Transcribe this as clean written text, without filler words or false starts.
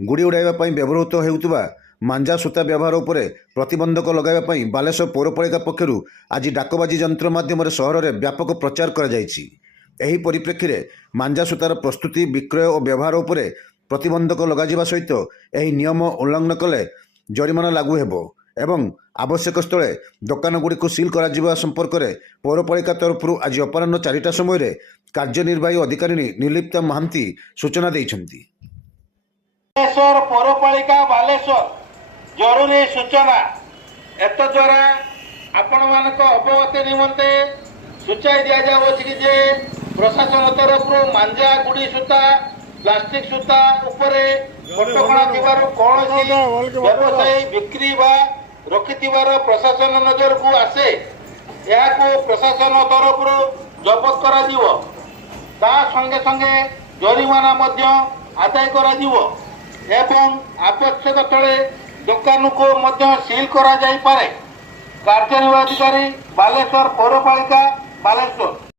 गुड़ी उड़ाइवा व्यवहृत होउतबा मांजा सूता व्यवहार उपरे प्रतिबंधक लगाइबा बालेश्वर पौरपालिका पक्षरु आज डाकबाजी यंत्र माध्यम सहर में व्यापक प्रचार करा जायछि। एही परिप्रेक्षी रे मांजा सूतार प्रस्तुति विक्रय और व्यवहार उपरे प्रतिबंधक लगाजिबा सहित एही नियम उल्लंघन कले जरिमाना लागू हेबो एवं आवश्यक स्थले दुकानगुड़ी को सील करा जिबा संपर्क में पौरपालिका तरफ आज अपराह्न 4टा समय कार्यनिर्वाही अधिकारी निर्लिप्ता महांती सूचना दैछन्ति। बालेश्वर पौरपालिका बालेश्वर जरूरी सूचना एतद्वारा आपण मानक अवगत निमंते सूचाई दिया जाउछि कि जे प्रशासन तरफ मांजा गुड़ी सूता प्लास्टिक सूता उपरे कटकणा थिबारु कोनोसी व्यवसायी बिक्री बा रखिथिबार प्रशासन नजर को आसे याको प्रशासन तरफ जबत करा दिवो ता संगे संगे जरिमाना मध्य आदाय करा दिवो एवं आवश्यक स्थले दुकान को मध्य सील करा जाई पारे। कार्यनिर्वाही अधिकारी बालेश्वर पौरपालिका बालेश्वर।